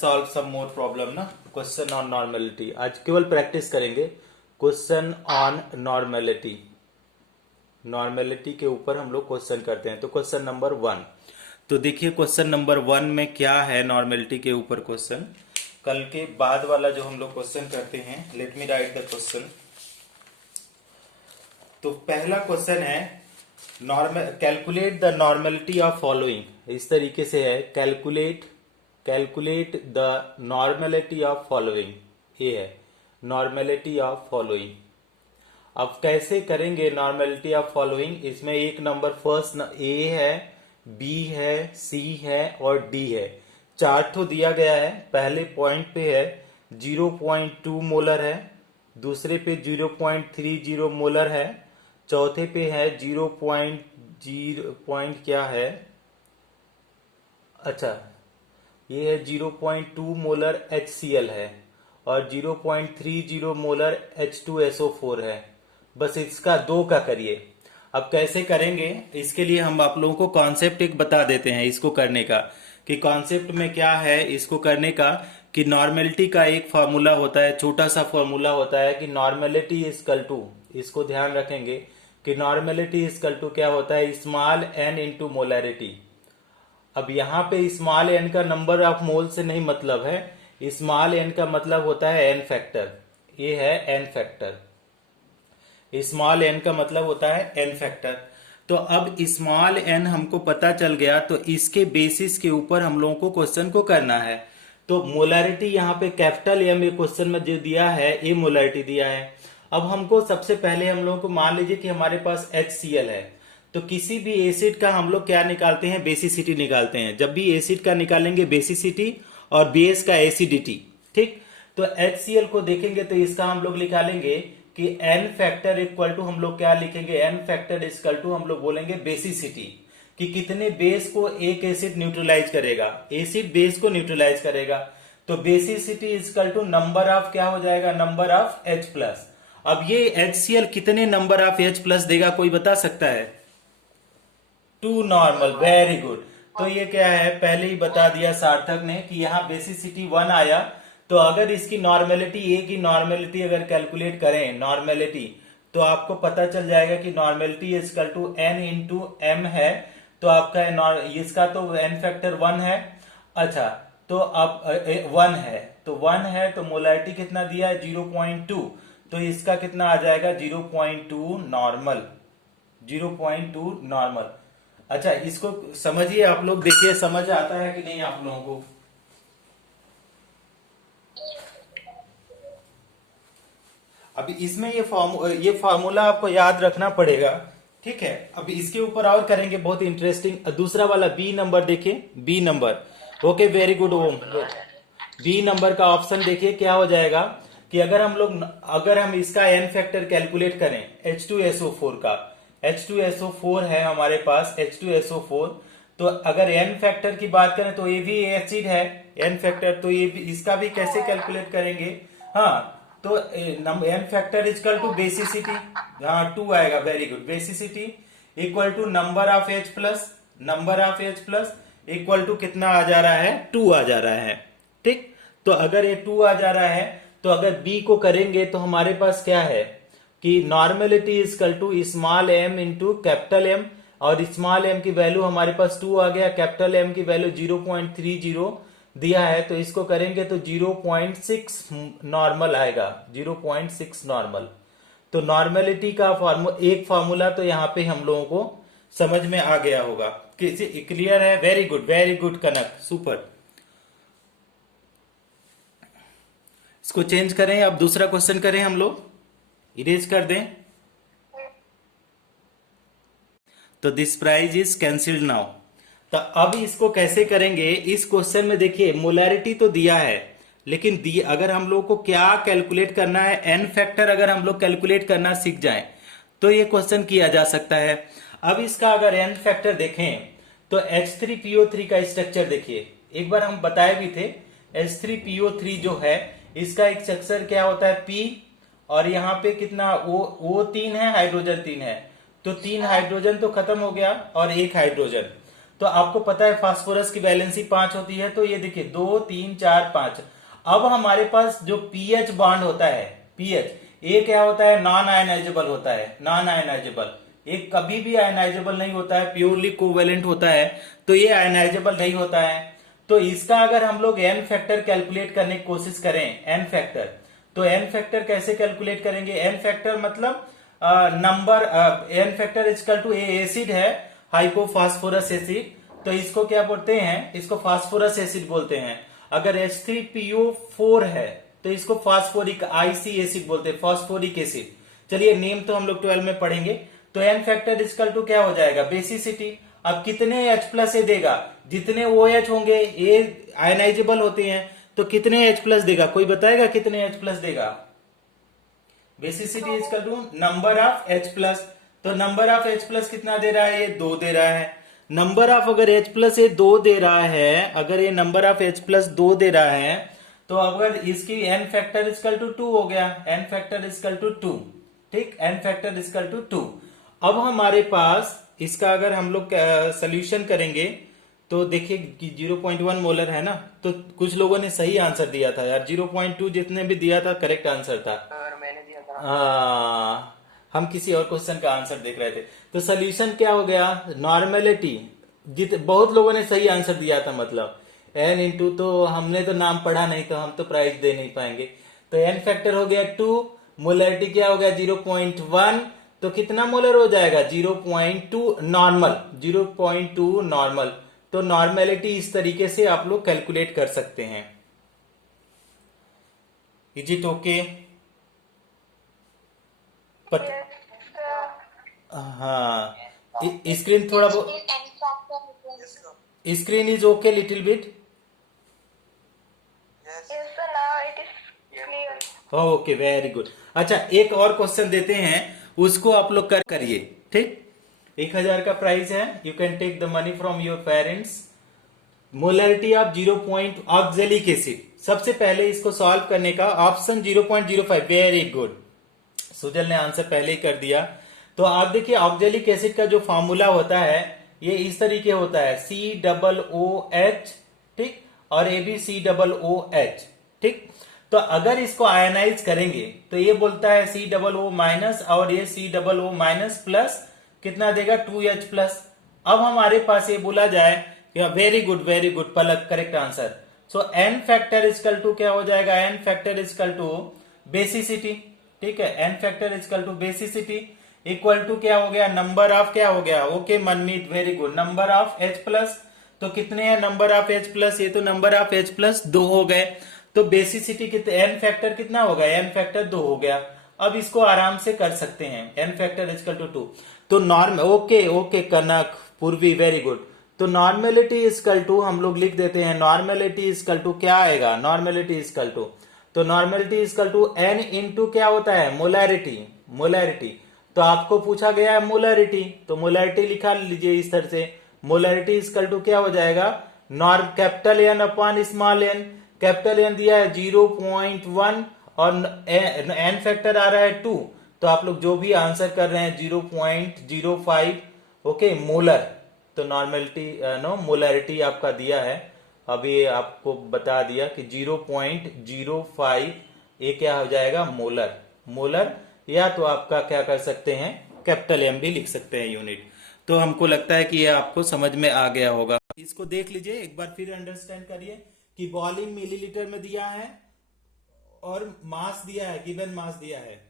solve some more problem ना, question on normality. आज केवल प्रैक्टिस करेंगे क्वेश्चन ऑन नॉर्मेलिटी। नॉर्मेलिटी के ऊपर हम लोग क्वेश्चन करते हैं। तो क्वेश्चन नंबर 1, तो देखिए क्वेश्चन नंबर 1 में क्या है नॉर्मेलिटी के ऊपर क्वेश्चन। कल के बाद वाला जो हम लोग क्वेश्चन करते हैं, let me right the question. तो पहला क्वेश्चन है calculate the normality of following. इस तरीके से है, calculate the normality of following. ये है नॉर्मेलिटी ऑफ फॉलोइंग। अब कैसे करेंगे नॉर्मेलिटी ऑफ फॉलोइंग? इसमें एक नंबर फर्स्ट ए है, बी है, सी है और डी है। चार ठो दिया गया है। पहले पॉइंट पे है 0.2 मोलर है, दूसरे पे 0.30 मोलर है, चौथे पे है 0.0 क्या है, अच्छा ये है 0.2 मोलर HCl है और 0.30 मोलर H2SO4 है। बस इसका 2 का करिए। अब कैसे करेंगे इसके लिए हम आप लोगों को कॉन्सेप्ट एक बता देते हैं इसको करने का, कि कॉन्सेप्ट में क्या है इसको करने का। कि नॉर्मेलिटी का एक फार्मूला होता है, छोटा सा फार्मूला होता है कि नॉर्मेलिटी इजकल टू, इसको ध्यान रखेंगे कि नॉर्मेलिटी इजकल टू क्या होता है, स्मॉल n इंटू मोलैरिटी। अब यहाँ पे स्मॉल n का नंबर ऑफ मोल से नहीं मतलब है, स्मॉल n का मतलब होता है n फैक्टर। ये है n फैक्टर। स्मॉल n का मतलब होता है n फैक्टर। तो अब स्मॉल n हमको पता चल गया, तो इसके बेसिस के ऊपर हम लोगों को क्वेश्चन को करना है। तो मोलैरिटी यहाँ पे कैपिटल M ये क्वेश्चन में जो दिया है, ये मोलैरिटी दिया है। अब हमको सबसे पहले हम लोगों को मान लीजिए कि हमारे पास HCl है, तो किसी भी एसिड का हम लोग क्या निकालते हैं, बेसिसिटी निकालते हैं। जब भी एसिड का निकालेंगे बेसिसिटी और बेस का एसिडिटी, ठीक। तो HCl को देखेंगे तो इसका हम लोग निकालेंगे कि n फैक्टर इक्वल टू, हम लोग क्या लिखेंगे, n फैक्टर इक्वल टू हम लोग बोलेंगे बेसिसिटी, कि कितने बेस को एक एसिड न्यूट्रलाइज करेगा, एसिड बेस को न्यूट्रलाइज करेगा। तो basicity equal to number of क्या हो जाएगा, नंबर ऑफ H प्लस। अब ये HCl कितने नंबर ऑफ H प्लस देगा, कोई बता सकता है? 2 नॉर्मल, वेरी गुड। तो ये क्या है, पहले ही बता दिया सार्थक ने कि यहाँ बेसिसिटी 1 आया। तो अगर इसकी नॉर्मेलिटी, ए की नॉर्मेलिटी अगर कैलकुलेट करें नॉर्मेलिटी, तो आपको पता चल जाएगा कि normality equal to n into m है। तो आपका इसका तो n फैक्टर 1 है। अच्छा, तो अब 1 है, तो 1 है तो मोलैरिटी कितना दिया है, 0.2। तो इसका कितना आ जाएगा, 0.2 नॉर्मल, 0.2 नॉर्मल। अच्छा, इसको समझिए आप लोग, देखिए समझ आता है कि नहीं आप लोगों को। अभी इसमें ये फार्मूला आपको याद रखना पड़ेगा, ठीक है। अभी इसके ऊपर और करेंगे बहुत इंटरेस्टिंग। दूसरा वाला बी नंबर देखिए, B number, okay very good Om. B number का ऑप्शन देखिए क्या हो जाएगा कि अगर हम इसका n फैक्टर कैलकुलेट करें H2SO4 का, H2SO4 है हमारे पास, H2SO4। तो अगर n फैक्टर की बात करें तो ये भी एसिड है n फैक्टर, तो ये भी, इसका भी कैसे कैलकुलेट करेंगे, हाँ। तो n factor equal to basicity, हाँ 2 आएगा, very good. Basicity equal to number of H plus, number of H plus equal to कितना आ जा रहा है, 2 आ जा रहा है, ठीक। तो अगर ये 2 आ जा रहा है, तो अगर B को करेंगे तो हमारे पास क्या है कि normality equal to small m into capital M, और स्मॉल m की वैल्यू हमारे पास 2 आ गया, कैपिटल M की वैल्यू 0.30 दिया है। तो इसको करेंगे तो 0.6 नॉर्मल आएगा, 0.6 नॉर्मल। तो नॉर्मेलिटी का एक फार्मूला तो यहाँ पे हम लोगों को समझ में आ गया होगा। किसी क्लियर है? वेरी गुड कनक, सुपर। इसको चेंज करें, अब दूसरा क्वेश्चन करें हम लोग, इरेज कर दें। तो this prize is cancelled now. तो अब इसको कैसे करेंगे, इस क्वेश्चन में देखिए मोलैरिटी तो दिया है, लेकिन अगर हम लोग को क्या कैलकुलेट करना है, n फैक्टर अगर हम लोग कैलकुलेट करना सीख जाएं तो ये क्वेश्चन किया जा सकता है। अब इसका अगर n फैक्टर देखें तो H3PO3 का स्ट्रक्चर देखिए, एक बार हम बताए भी थे। H3PO3 जो है, इसका एक स्ट्रक्चर क्या होता है, P, और यहाँ पे कितना O3 है, हाइड्रोजन 3 है। तो 3 हाइड्रोजन तो खत्म हो गया और 1 हाइड्रोजन। तो आपको पता है फास्फोरस की वैलेंसी 5 होती है, तो ये देखिए 2 3 4 5। अब हमारे पास जो पीएच बॉन्ड होता है, पीएच, ये क्या होता है, नॉन आयनाइजेबल होता है, नॉन आयनाइजेबल। एक कभी भी आयनाइजेबल नहीं होता है, प्योरली कोवेलेंट होता है, तो ये आयनाइजेबल नहीं होता है। तो इसका अगर हम लोग एन फैक्टर कैलकुलेट करने की कोशिश करें, एन फैक्टर, तो एन फैक्टर कैसे कैलकुलेट करेंगे, एन फैक्टर मतलब number, n factor equal to, acid है हाइपोफास्फोरस एसिड, तो इसको क्या बोलते हैं, इसको फास्फोरस एसिड बोलते हैं। अगर H3PO4 है तो इसको फास्फोरिक आईसी एसिड बोलते हैं, फास्फोरिक एसिड। चलिए नेम तो हम लोग 12 में पढ़ेंगे। तो एन फैक्टर इजकल टू क्या हो जाएगा, बेसिसिटी। अब कितने H प्लस ये देगा, जितने OH होंगे, ये आयनाइजेबल होते हैं, तो कितने H प्लस देगा, कोई बताएगा कितने H प्लस देगा। Basicity equal to number of H plus, तो नंबर ऑफ H प्लस कितना दे रहा है, ये 2 दे रहा है। नंबर ऑफ अगर H प्लस ये 2 दे रहा है, अगर ये नंबर ऑफ H प्लस 2 दे रहा है, तो अगर इसकी एन फैक्टर इजकल टू 2 हो गया, एन फैक्टर इजकल टू 2, ठीक, एन फैक्टर इजकल टू 2। अब हमारे पास इसका अगर हम लोग सोल्यूशन करेंगे तो देखिए कि 0.1 मोलर है ना, तो कुछ लोगों ने सही आंसर दिया था यार, 0.2 जितने भी दिया था करेक्ट आंसर था। मैंने दिया था। हम किसी और क्वेश्चन का आंसर देख रहे थे। तो सोल्यूशन क्या हो गया, नॉर्मेलिटी, बहुत लोगों ने सही आंसर दिया था, मतलब एन इंटू, तो हमने तो नाम पढ़ा नहीं तो हम तो प्राइज दे नहीं पाएंगे। तो एन फैक्टर हो गया 2, मोलरिटी क्या हो गया 0.1, तो कितना मोलर हो जाएगा 0.2 नॉर्मल, 0.2 नॉर्मल। तो नॉर्मेलिटी इस तरीके से आप लोग कैलकुलेट कर सकते हैं। Is it okay? हाँ, स्क्रीन थोड़ा बहुत, screen is okay little bit, okay very good. अच्छा एक और क्वेश्चन देते हैं, उसको आप लोग करिए, ठीक। 1000 का प्राइस है, you can take the money from your parents. Molarity of 0 point oxalic acid, सबसे पहले इसको सॉल्व करने का ऑप्शन 0.05, वेरी गुड, सुजल ने आंसर पहले ही कर दिया। तो आप देखिए ऑक्जेलिक एसिड का जो फॉर्मूला होता है ये इस तरीके होता है, COOH, ठीक, और AbCOOH, ठीक। तो अगर इसको आयनाइज करेंगे तो ये बोलता है COO माइनस, और ये COO माइनस प्लस कितना देगा 2H प्लस। अब हमारे पास ये बोला जाए, very good Palak, correct answer. So n factor equal to क्या हो जाएगा, n factor equal to basicity, ठीक है, n factor equal to basicity equal to क्या हो गया, नंबर ऑफ क्या हो गया, okay Manmeet very good, number of H plus. तो कितने हैं नंबर ऑफ H प्लस, ये तो नंबर ऑफ H प्लस 2 हो गए। तो बेसिसिटी कितने, एन फैक्टर कितना होगा, एन फैक्टर 2 हो गया। अब इसको आराम से कर सकते हैं, एन फैक्टर इजकल टू 2। तो नॉर्म, ओके कनक पूर्वी वेरी गुड। तो नॉर्मेलिटी इजकल टू हम लोग लिख देते हैं, नॉर्मेलिटी इजकल टू क्या आएगा, नॉर्मेलिटी इजकल टू, तो normality equal to n into क्या होता है, मोलैरिटी, मोलैरिटी। तो आपको पूछा गया है मोलैरिटी, तो मोलैरिटी लिखा लीजिए इस तरह से, मोलैरिटी इजकल टू क्या हो जाएगा, norm capital n upon small n, capital n दिया है 0.1 और एन फैक्टर आ रहा है 2, तो आप लोग जो भी आंसर कर रहे हैं 0.05, ओके मोलर। तो नॉर्मेलिटी नो मोलैरिटी आपका दिया है, अभी आपको बता दिया कि 0.05 ये क्या हो जाएगा मोलर, मोलर, या तो आपका क्या कर सकते हैं कैपिटल एम भी लिख सकते हैं यूनिट। तो हमको लगता है कि ये आपको समझ में आ गया होगा। इसको देख लीजिए एक बार फिर, अंडरस्टैंड करिए कि वॉल्यूम मिलीलीटर में दिया है और मास दिया है, गिवन मास दिया है।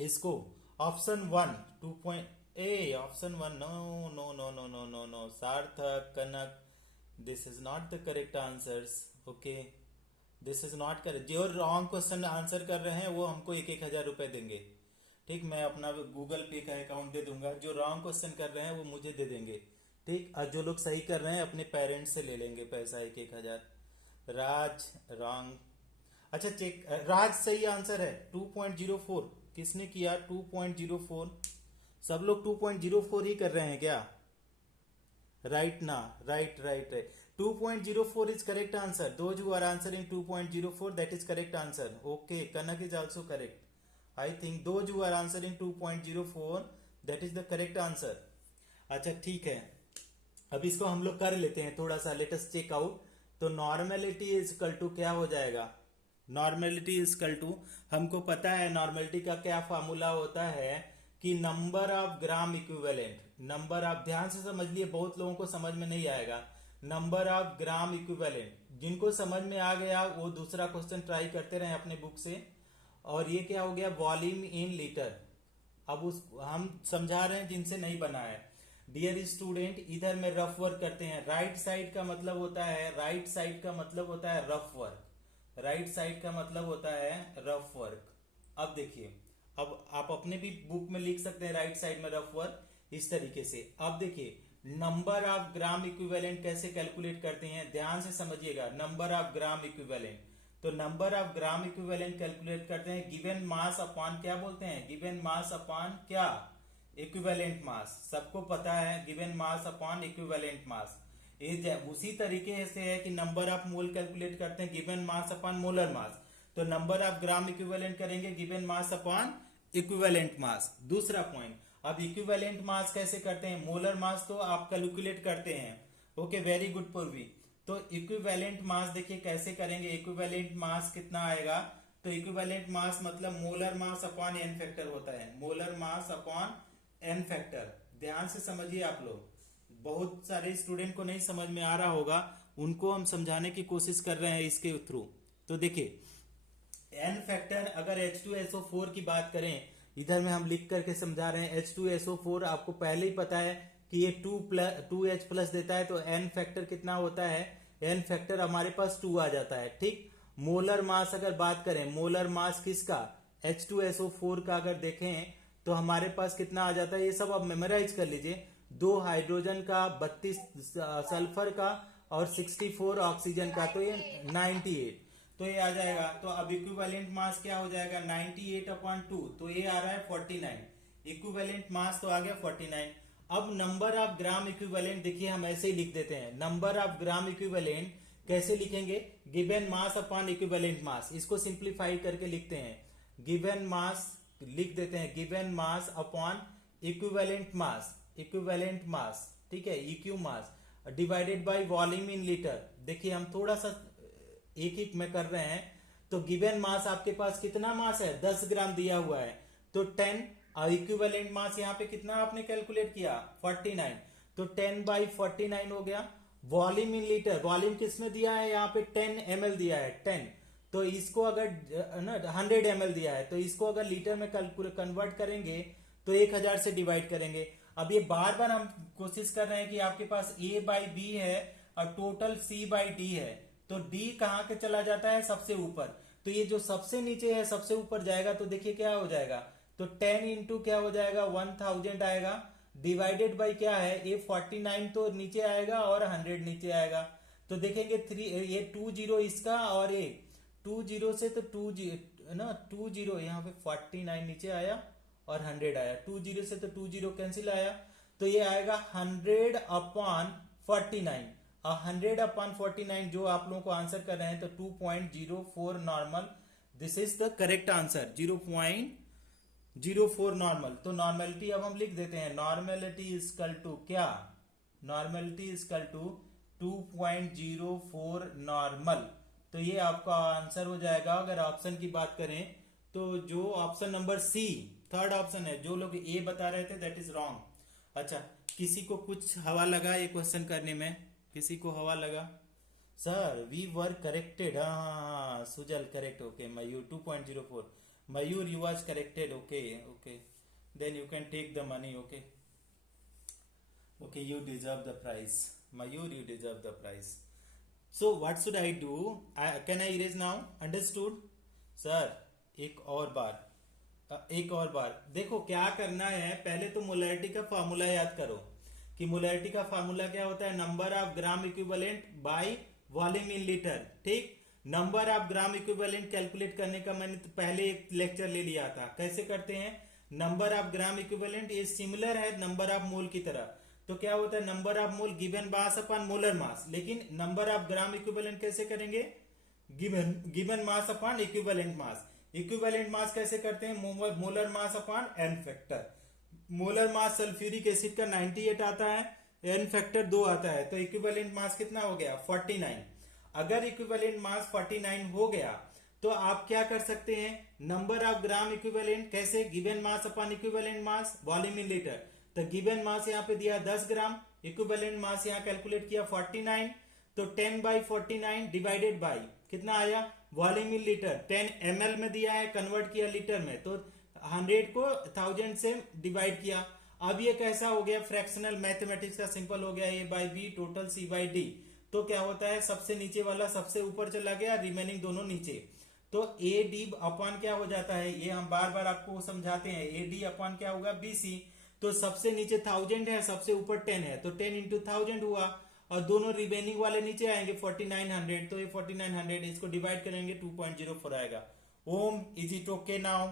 इसको option 1 option 1, no no no no no no no, Sarthak Kanak, this is not the correct answers, okay this is not correct. जो रॉन्ग क्वेश्चन आंसर कर रहे हैं वो हमको 1,000 रुपए देंगे, ठीक, मैं अपना गूगल पे का अकाउंट दे दूंगा। जो रॉन्ग क्वेश्चन कर रहे हैं वो मुझे दे देंगे, ठीक, और जो लोग सही कर रहे हैं अपने पेरेंट्स से ले लेंगे पैसा 1,000। राज रॉन्ग, अच्छा चेक, राज सही आंसर है 2.04, किसने किया 2.04, सब लोग 2.04 ही कर रहे हैं क्या, राइट ना, right right right, 2.04 is correct answer. Those who are answering 2.04, that is correct answer. Okay, Kanak is also correct. I think those who are answering 2.04, that is the correct answer. अच्छा ठीक है, अब इसको हम लोग कर लेते हैं थोड़ा सा, लेट अस चेक आउट। तो नॉर्मेलिटी इज इक्वल टू क्या हो जाएगा, नॉर्मेलिटी इज इक्वल टू, हमको पता है नॉर्मेलिटी का क्या फॉर्मूला होता है कि number of gram equivalent, number of, ध्यान से समझ लिए, बहुत लोगों को समझ में नहीं आएगा। नंबर ऑफ ग्राम इक्विवेलेंट, जिनको समझ में आ गया वो दूसरा क्वेश्चन ट्राई करते रहे अपने बुक से। और ये क्या हो गया, वॉल्यूम इन लीटर। अब उस हम समझा रहे हैं जिनसे नहीं बना है। डियर स्टूडेंट, इधर में रफ वर्क करते हैं। राइट साइड का मतलब होता है, राइट साइड का मतलब होता है रफ वर्क, राइट साइड का मतलब होता है रफ वर्क। अब देखिए, अब आप अपने भी बुक में लिख सकते हैं राइट साइड में रफ वर्क इस तरीके से। अब देखिए, नंबर ऑफ ग्राम इक्विवेलेंट कैसे कैलकुलेट करते हैं, ध्यान से समझिएगा। नंबर ऑफ ग्राम इक्विवेलेंट, तो number of gram equivalent calculate करते हैं गिवन मास अपॉन, क्या बोलते हैं, गिवन मास अपॉन क्या, इक्विवेलेंट मास। सबको पता है गिवन मास अपॉन इक्विवेलेंट मास। ये उसी तरीके से है कि नंबर ऑफ मोल कैलकुलेट करते हैं गिवन मास अपॉन मोलर मास, तो नंबर ऑफ ग्राम इक्विवेलेंट करेंगे गिवन मास अपॉन इक्विवेलेंट मास। दूसरा पॉइंट, अब इक्विवेलेंट मास कैसे करते हैं, मोलर मास तो आप कैलकुलेट करते हैं, ओके, वेरी गुड पूर्वी। तो इक्विवेलेंट मास देखिए कैसे करेंगे, इक्विवेलेंट मास कितना आएगा, तो इक्विवेलेंट मास मतलब molar mass upon n factor होता है, molar mass upon n factor. ध्यान से समझिए आप लोग, बहुत सारे स्टूडेंट को नहीं समझ में आ रहा होगा, उनको हम समझाने की कोशिश कर रहे हैं इसके थ्रू। तो देखिए, एन फैक्टर, अगर H2SO4 की बात करें, इधर में हम लिख करके समझा रहे हैं। H2SO4 आपको पहले ही पता है कि ये 2H प्लस देता है, तो एन फैक्टर कितना होता है, एन फैक्टर हमारे पास 2 आ जाता है, ठीक। मोलर मास अगर बात करें, मोलर मास किसका, H2SO4 का अगर देखें तो हमारे पास कितना आ जाता है, ये सब आप मेमोराइज कर लीजिए। 2 हाइड्रोजन का, 32 सल्फर का और 64 ऑक्सीजन का, तो ये 98, तो ये आ जाएगा। तो अब इक्विवेलेंट मास क्या हो जाएगा, 98/2, तो ये आ रहा है 49, इक्विवेलेंट मास तो आ गया 49। अब नंबर ऑफ ग्राम इक्विवेलेंट देखिए हम ऐसे ही लिख देते हैं, नंबर ऑफ ग्राम इक्विवेलेंट कैसे लिखेंगे, गिवन मास अपॉन इक्विवेलेंट मास, इसको सिंप्लीफाई करके लिखते हैं। गिवन मास लिख देते हैं, given mass upon equivalent mass, equivalent mass, ठीक है, इक्यू mass divided by volume in litre. देखिए हम थोड़ा सा एक एक में कर रहे हैं। तो गिवन मास आपके पास कितना मास है, 10 ग्राम दिया हुआ है, तो 10, और इक्विवेलेंट मास यहाँ पे कितना आपने कैलकुलेट किया, 49, तो 10/49 हो गया। वॉल्यूम इन लीटर, वॉल्यूम किसने दिया है, यहाँ पे 10 ml दिया है, 10, तो इसको अगर 100 ml दिया है, तो इसको अगर लीटर में कन्वर्ट करेंगे तो 1000 से डिवाइड करेंगे। अब ये बार बार हम कोशिश कर रहे हैं कि आपके पास A/B है और टोटल C/D है, तो D कहां के चला जाता है, सबसे ऊपर, तो ये जो सबसे नीचे है सबसे ऊपर जाएगा, तो देखिए क्या हो जाएगा, तो 10 इंटू क्या हो जाएगा, 1000 आएगा, डिवाइडेड बाई क्या है, ये 49 तो नीचे आएगा और 100 नीचे आएगा, तो देखेंगे 3, ये 20 इसका और ये 20 से, तो 20 यहाँ पे 49 नीचे आया और 100 आया, 20 से तो 20 कैंसिल आया, तो ये आएगा 100/49, 100/49 जो आप लोगों को आंसर कर रहे हैं, तो 2.04 normal, this is the correct answer, 0.04 normal. तो नॉर्मेलिटी अब हम लिख देते हैं, नॉर्मेलिटी इजकल टू क्या, नॉर्मेलिटी इजकल टू 2.04 नॉर्मल, तो ये आपका आंसर हो जाएगा। अगर ऑप्शन की बात करें तो जो option number c, third option है, जो लोग ए बता रहे थे दैट इज रॉन्ग। अच्छा, किसी को कुछ हवा लगा ये क्वेश्चन करने में, किसी को हवा लगा, सर वी वर करेक्टेड, हाँ Sujal correct, okay, Mayur 2.04, Mayur you was corrected, okay okay, then you can take the money, okay okay, you deserve the prize, Mayur you deserve the prize. So what should I do, can I erase now, understood sir, एक और बार, एक और बार देखो क्या करना है। पहले तो मोलैरिटी का फॉर्मूला याद करो कि मोलैरिटी का फॉर्मूला क्या होता है, number of gram equivalent by volume in litre, ठीक। Number of gram equivalent calculate करने का मैंने तो पहले एक लेक्चर ले लिया था, कैसे करते हैं, नंबर ऑफ ग्राम इक्विवेलेंट ये सिमिलर है नंबर ऑफ मोल की तरह, तो क्या होता है, number of mole given mass upon molar mass, लेकिन नंबर ऑफ ग्राम इक्विवेलेंट कैसे करेंगे, given mass upon equivalent mass. Equivalent mass कैसे करते हैं, molar mass upon n factor. Molar mass sulphuric acid का 98 आता है, एन फैक्टर 2 आता है, तो इक्विवेलेंट मास कितना हो गया 49। अगर इक्विवेलेंट मास 49 हो गया तो आप क्या कर सकते हैं, नंबर ऑफ ग्राम इक्विवेलेंट कैसे, given mass upon equivalent mass volume in litre. तो गिवन मास यहाँ पे दिया 10 ग्राम, इक्विवेलेंट मास यहाँ कैलकुलेट किया 49, तो 10/49 डिवाइडेड बाई कितना आया वॉल्यूम इन लीटर, 10 ml में दिया है, कन्वर्ट किया लीटर में, तो 100 को 1000 से डिवाइड किया। अब ये कैसा हो गया, फ्रैक्शनल मैथमेटिक्स का सिंपल हो गया, A/B टोटल C/D। तो क्या होता है, सबसे नीचे वाला सबसे ऊपर चला गया, रिमेनिंग दोनों नीचे, तो AD अपॉन क्या हो जाता है, ये हम बार बार आपको समझाते हैं, AD अपॉन क्या होगा BC। तो सबसे नीचे 1000 है, सबसे ऊपर 10 है, तो 10 इंटू 1000 हुआ, और दोनों रिमेनिंग वाले नीचे आएंगे 4900, तो ये 4900 इसको डिवाइड करेंगे 2.04 आएगा। ओम इज इट ओके नाउ?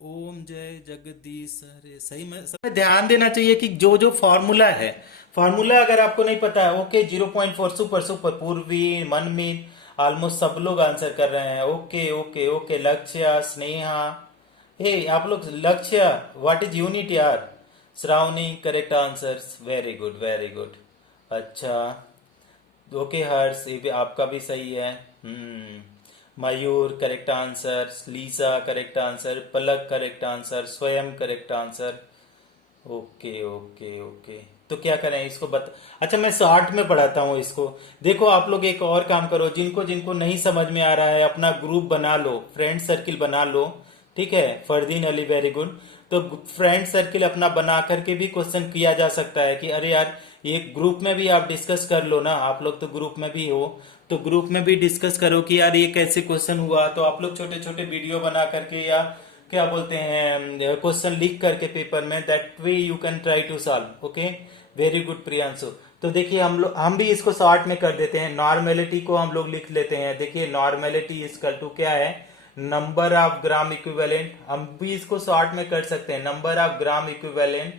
ओम जय जगदीश हरे। सही में सब ध्यान देना चाहिए कि जो जो फॉर्मूला है, फॉर्मूला अगर आपको नहीं पता है, ओके 0.4 सुपर सुपर, पूर्वी मनमीत ऑलमोस्ट सब लोग आंसर कर रहे हैं, ओके ओके ओके, लक्ष्य स्नेहा, हे आप लोग लक्ष्य व्हाट इज यूनिट यार, Shravani correct answers, very good very good. अच्छा ओके हर्ष, ये भी आपका भी सही है। मयूर करेक्ट आंसर, लीसा करेक्ट आंसर, पलक करेक्ट आंसर, स्वयं correct answer. Okay okay okay, तो क्या करें इसको अच्छा मैं 60 में पढ़ाता हूँ इसको। देखो आप लोग एक और काम करो, जिनको जिनको नहीं समझ में आ रहा है अपना ग्रुप बना लो, फ्रेंड सर्किल बना लो, ठीक है। Fardeen Ali very good. तो फ्रेंड सर्किल अपना बना करके भी क्वेश्चन किया जा सकता है कि अरे यार ये ग्रुप में भी आप डिस्कस कर लो ना, आप लोग तो ग्रुप में भी हो, तो ग्रुप में भी डिस्कस करो कि यार ये कैसे क्वेश्चन हुआ, तो आप लोग छोटे छोटे वीडियो बना करके या क्या बोलते हैं क्वेश्चन लिख करके पेपर में, that way you can try to solve. Okay very good Priyanshu. तो देखिए हम भी इसको शॉर्ट में कर देते हैं, नॉर्मेलिटी को हम लोग लिख लेते हैं। देखिए नॉर्मेलिटी इक्वल टू क्या है, नंबर ऑफ ग्राम इक्विवेलेंट, हम भी इसको शॉर्ट में कर सकते हैं, नंबर ऑफ ग्राम इक्विवेलेंट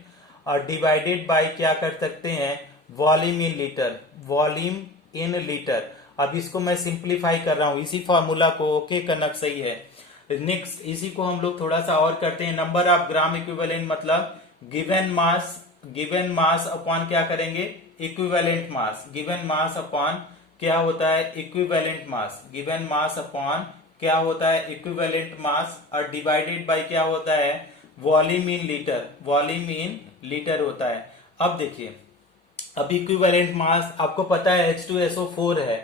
और डिवाइडेड बाय क्या कर सकते हैं, volume in litre, volume in litre. अब इसको मैं सिंप्लीफाई कर रहा हूं, इसी फॉर्मूला को, ओके कनक सही है। नेक्स्ट इसी को हम लोग थोड़ा सा और करते हैं, नंबर ऑफ ग्राम इक्विवेलेंट मतलब गिवन मास अपॉन क्या करेंगे, equivalent mass, given mass upon क्या होता है, equivalent mass, given mass upon क्या होता है, इक्विवेलेंट मास, और डिवाइडेड बाय क्या होता है, volume in litre, volume in litre होता है। अब देखिए, अब इक्विवेलेंट मास आपको पता है H2SO4 है,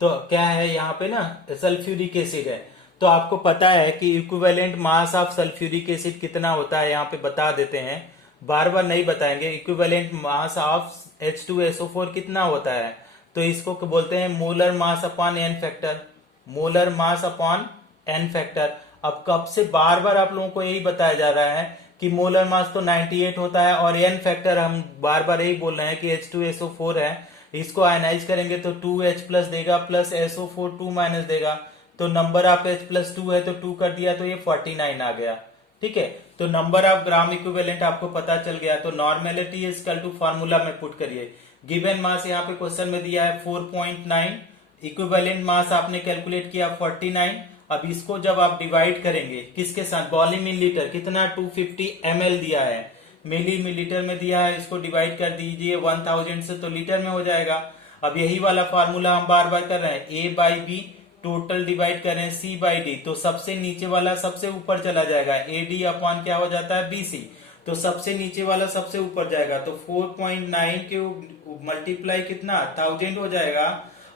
तो क्या है यहाँ पे ना सल्फ्यूरिक एसिड है, तो आपको पता है कि equivalent mass of sulphuric acid कितना होता है, यहाँ पे बता देते हैं, बार बार नहीं बताएंगे। इक्विवेलेंट मास ऑफ H2SO4 कितना होता है, तो इसको बोलते हैं molar mass upon n factor, molar mass upon n factor. अब कब से बार बार आप लोगों को यही बताया जा रहा है कि मोलर मास तो 98 होता है, और एन फैक्टर हम बार बार यही बोल रहे हैं कि H2SO4 है, इसको आयनाइज करेंगे तो 2H प्लस देगा, प्लस SO4 2 माइनस देगा, तो नंबर ऑफ H प्लस 2 है तो 2 कर दिया, तो ये 49 आ गया, ठीक है। तो नंबर ऑफ ग्राम इक्विवेलेंट आपको पता चल गया, तो normality is equal to formula में पुट करिए, गिवन मास यहाँ पे क्वेश्चन में दिया है 4.9, इक्विवेलेंट मास आपने कैलकुलेट किया 49। अब इसको जब आप डिवाइड करेंगे किसके साथ, वॉल्यूम इन लीटर, कितना 250 ml दिया है, मिलीमीटर में दिया है, इसको डिवाइड कर दीजिए 1000 से, तो लीटर में हो जाएगा। अब यही वाला फार्मूला हम बार बार कर रहे हैं, A/B टोटल डिवाइड कर रहे हैं C/D, तो सबसे नीचे वाला सबसे ऊपर चला जाएगा, AD अपॉन क्या हो जाता है BC, तो सबसे नीचे वाला सबसे ऊपर जाएगा, तो 4.9 के मल्टीप्लाई कितना 1000 हो जाएगा,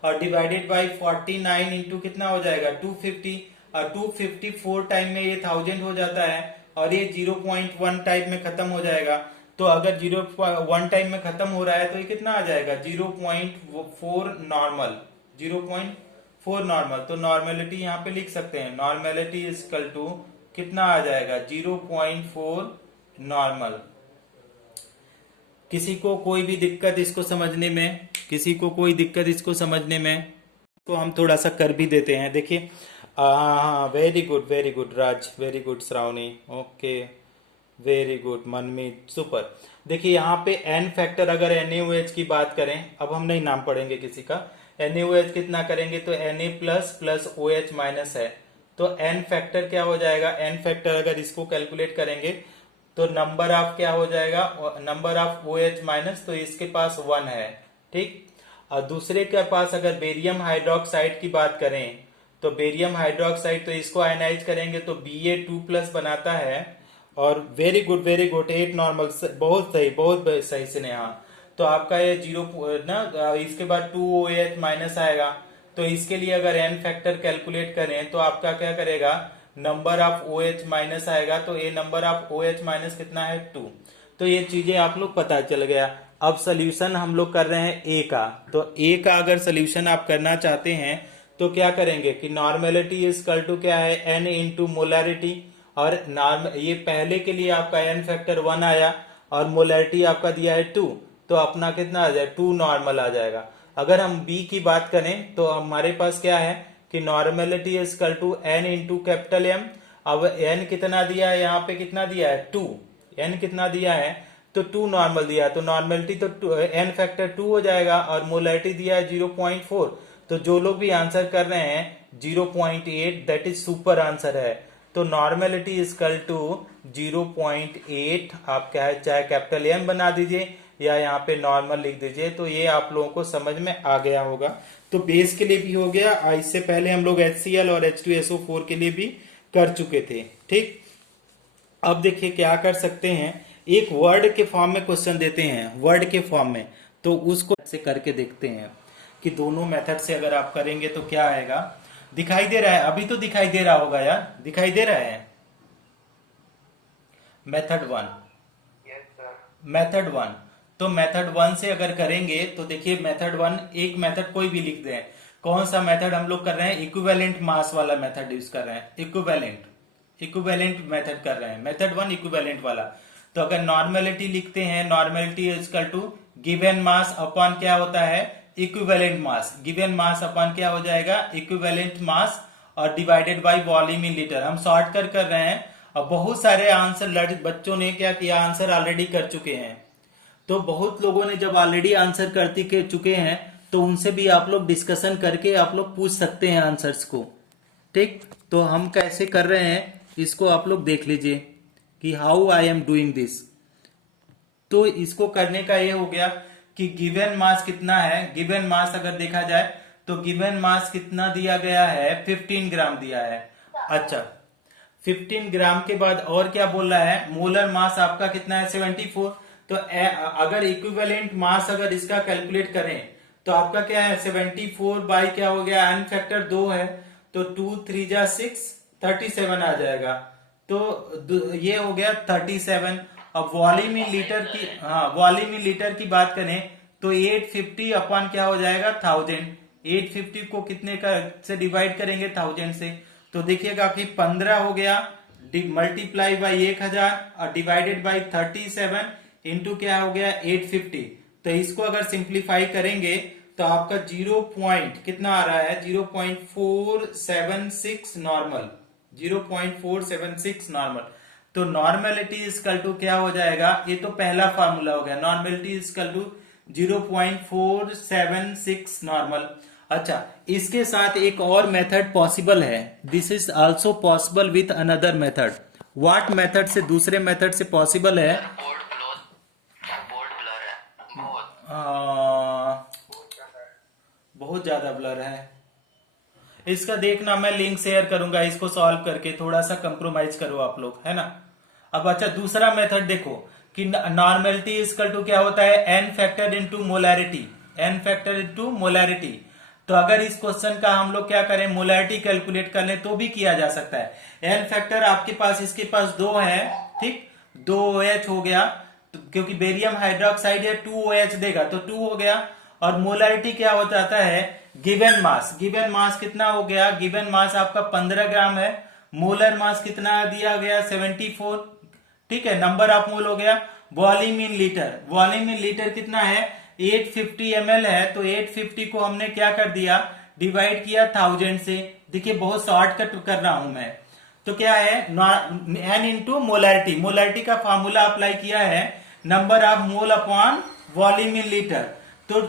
और डिवाइडेड बाय 49 इंटू कितना हो जाएगा 250, और 254 टाइम में ये 1000 हो जाता है, और ये 0.1 टाइम में खत्म हो जाएगा। तो अगर 0.1 टाइम में खत्म हो रहा है तो ये कितना आ जाएगा 0.4 नॉर्मल, 0.4 नॉर्मल। तो नॉर्मेलिटी यहाँ पे लिख सकते हैं, नॉर्मेलिटी इज इक्वल टू कितना आ जाएगा 0.4 नॉर्मल। किसी को कोई भी दिक्कत इसको समझने में, किसी को कोई दिक्कत इसको समझने में, तो हम थोड़ा सा कर भी देते हैं। देखिए हाँ, very good Raj, very good Shravani, okay very good Manmeet, super. देखिए यहाँ पे एन फैक्टर अगर NaOH की बात करें, अब हम नहीं नाम पढ़ेंगे किसी का, NaOH कितना करेंगे तो Na plus plus OH minus है, तो एन फैक्टर क्या हो जाएगा, एन फैक्टर अगर इसको कैलकुलेट करेंगे तो नंबर ऑफ क्या हो जाएगा, नंबर ऑफ OH माइनस, तो इसके पास 1 है। ठीक, और दूसरे के पास अगर बेरियम हाइड्रोक्साइड की बात करें तो बेरियम हाइड्रोक्साइड, तो इसको आयनाइज करेंगे तो Ba2+ बनाता है। और very good very good, 8 normal, बहुत सही से नेहा। तो आपका ये 0 ना, इसके बाद 2OH माइनस आएगा। तो इसके लिए अगर n फैक्टर कैलकुलेट करें तो आपका क्या करेगा, नंबर ऑफ OH माइनस आएगा। तो ये नंबर ऑफ OH माइनस कितना है, 2। तो ये चीजें आप लोग पता चल गया। अब सोल्यूशन हम लोग कर रहे हैं ए का। तो ए का अगर सोल्यूशन आप करना चाहते हैं तो क्या करेंगे कि नॉर्मेलिटी इज इक्वल टू क्या है, n इंटू मोलैरिटी। और नॉर्म ये पहले के लिए आपका n फैक्टर 1 आया और मोलैरिटी आपका दिया है 2, तो अपना कितना आ जाए, 2 नॉर्मल आ जाएगा। अगर हम बी की बात करें तो हमारे पास क्या है कि normality is equal to n into capital M। अब n कितना दिया है, यहाँ पे कितना दिया है, 2। n कितना दिया है, तो 2 नॉर्मल दिया है, तो नॉर्मेलिटी तो n फैक्टर 2 हो जाएगा और मोलैरिटी दिया है 0.4। तो जो लोग भी आंसर कर रहे हैं 0.8, दैट इज सुपर आंसर है। तो नॉर्मेलिटी इज इक्वल टू 0.8, आप क्या है चाहे कैपिटल M बना दीजिए या यहाँ पे नॉर्मल लिख दीजिए। तो ये आप लोगों को समझ में आ गया होगा। तो बेस के लिए भी हो गया, इससे पहले हम लोग HCl और H2SO4 के लिए भी कर चुके थे। ठीक, अब देखिए क्या कर सकते हैं, एक वर्ड के फॉर्म में क्वेश्चन देते हैं, वर्ड के फॉर्म में, तो उसको ऐसे करके देखते हैं कि दोनों मेथड से अगर आप करेंगे तो क्या आएगा। दिखाई दे रहा है, अभी तो दिखाई दे रहा होगा यार, दिखाई दे रहा है। मेथड 1, मेथड 1, तो मेथड 1 से अगर करेंगे तो देखिए मेथड 1, एक मेथड कोई भी लिख दें। कौन सा मेथड हम लोग कर रहे हैं, इक्विवेलेंट मास वाला मेथड यूज कर रहे हैं, इक्विवेलेंट मेथड कर रहे हैं, मेथड 1 इक्विवेलेंट वाला। तो अगर नॉर्मेलिटी लिखते हैं, normality is equal to given mass upon क्या होता है, equivalent mass. Given mass upon क्या हो जाएगा, इक्विवेलेंट मास, और divided by volume in litre. हम शॉर्ट कर रहे हैं, और बहुत सारे आंसर बच्चों ने क्या किया, आंसर ऑलरेडी कर चुके हैं। तो बहुत लोगों ने जब ऑलरेडी आंसर कर चुके हैं तो उनसे भी आप लोग डिस्कशन करके आप लोग पूछ सकते हैं आंसर्स को। ठीक, तो हम कैसे कर रहे हैं इसको आप लोग देख लीजिए कि how I am doing this. तो इसको करने का ये हो गया कि गिवन मास कितना है, गिवन मास अगर देखा जाए तो गिवन मास कितना दिया गया है, 15 ग्राम दिया है। अच्छा, 15 ग्राम के बाद और क्या बोल रहा है, मोलर मास आपका कितना है, 74। तो अगर इक्विवेलेंट मास अगर इसका कैलकुलेट करें तो आपका क्या है, 74 बाई क्या हो गया, n फैक्टर 2 है, तो 2 3 जा 6, 37 आ जाएगा। तो ये हो गया 37। अब वॉल्यूम इन लीटर की, हाँ वॉल्यूम इन लीटर की बात करें तो 850 अपॉन क्या हो जाएगा, 1000। 850 को कितने का से डिवाइड करेंगे, 1000 से। तो देखिएगा कि 15 हो गया, मल्टीप्लाई बाई 1000 और डिवाइडेड बाई 37 इंटू क्या हो गया, 850। तो इसको अगर सिंप्लीफाई करेंगे तो आपका 0 पॉइंट कितना आ रहा है, 0.476 नॉर्मल, 0.476 नॉर्मल। तो नॉर्मेलिटी इक्वल टू क्या हो जाएगा, ये तो पहला फार्मूला हो गया, नॉर्मेलिटी इक्वल टू 0.476 नॉर्मल। अच्छा, इसके साथ एक और मेथड पॉसिबल है, this is also possible with another method. What method से, दूसरे मेथड से पॉसिबल है, बहुत ज्यादा ब्लर है इसका, देखना मैं लिंक शेयर करूंगा, इसको सॉल्व करके थोड़ा सा कंप्रोमाइज करो आप लोग, है ना। अब अच्छा, दूसरा मेथड देखो कि नॉर्मेलिटी इक्वल टू क्या होता है, n factor into molarity, n factor into molarity. तो अगर इस क्वेश्चन का हम लोग क्या करें, मोलैरिटी कैलकुलेट कर लें तो भी किया जा सकता है। n फैक्टर आपके पास, इसके पास 2 है, ठीक, 2 OH हो गया, तो क्योंकि बेरियम हाइड्रोक्साइड है 2 OH देगा तो 2 हो गया। और मोलैरिटी क्या हो जाता है, गिवन मास, गिवन मास कितना हो गया, गिवन मास आपका 15 ग्राम है, मोलर मास कितना दिया गया, 74, ठीक है, नंबर ऑफ मोल हो गया। Volume in litre, volume in litre कितना है, 850 ml है, तो 850 को हमने क्या कर दिया, डिवाइड किया 1000 से। देखिए बहुत शॉर्टकट कर रहा हूं मैं। तो क्या है, n इंटू मोलैरिटी, मोलैरिटी का फॉर्मूला अप्लाई किया है, number of mole upon volume in litre. तो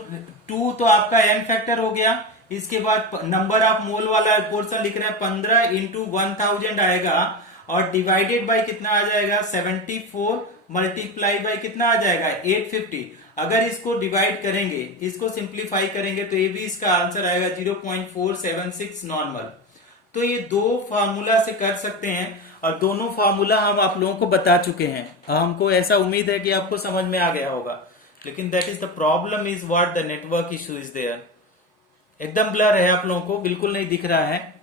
2 तो आपका n फैक्टर हो गया, इसके बाद नंबर ऑफ मोल वाला पोर्शन लिख रहे हैं 15 इंटू 1000 आएगा, और डिवाइडेड बाय कितना आ जाएगा 74 मल्टीप्लाई बाय कितना आ जाएगा 850। अगर इसको डिवाइड करेंगे, इसको सिंप्लीफाई करेंगे तो ये भी इसका आंसर आएगा 0.476 नॉर्मल। तो ये दो फार्मूला से कर सकते हैं और दोनों फार्मूला हम आप लोगों को बता चुके हैं। हमको ऐसा उम्मीद है कि आपको समझ में आ गया होगा, लेकिन that is the problem is what the network issue is there. एकदम ब्लर है, आप लोगों को बिल्कुल नहीं दिख रहा है।